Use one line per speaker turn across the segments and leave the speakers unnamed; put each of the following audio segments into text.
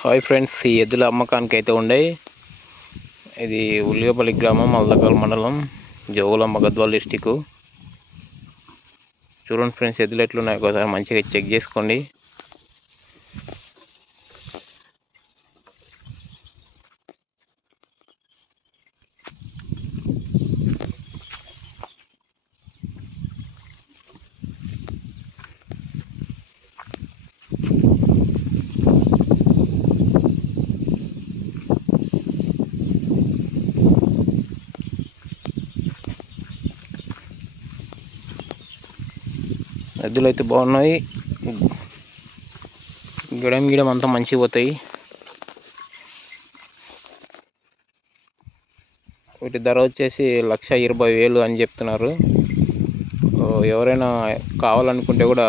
Hi friends ఈ ఎద్దుల అమ్మకానికి అయితే ఉండే. ఇది ఉల్లిగపల్లి గ్రామం అల్లకల్ మండలం జోగులమ్మ గద్వాల్ డిస్టిక్ చూడండి ఫ్రెండ్స్ ఎద్దులు ఎట్లున్నాయి ఒకసారి మంచిగా చెక్ చేసుకోండి. ఎద్దులు అయితే బాగున్నాయి. గిడం గిడం అంతా మంచిగా పోతాయి. వీటి ధర వచ్చేసి లక్ష ఇరవై వేలు అని చెప్తున్నారు. ఎవరైనా కావాలనుకుంటే కూడా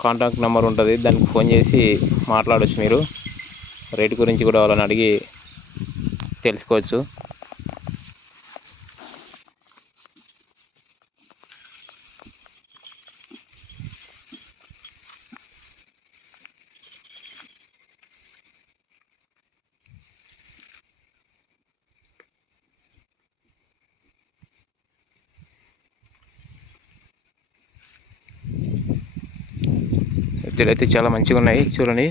కాంటాక్ట్ నెంబర్ ఉంటుంది. దానికి ఫోన్ చేసి మాట్లాడవచ్చు మీరు. రేటు గురించి కూడా వాళ్ళని అడిగి తెలుసుకోవచ్చు. ఎద్దులు అయితే చాలా మంచిగా ఉన్నాయి. చూడండి.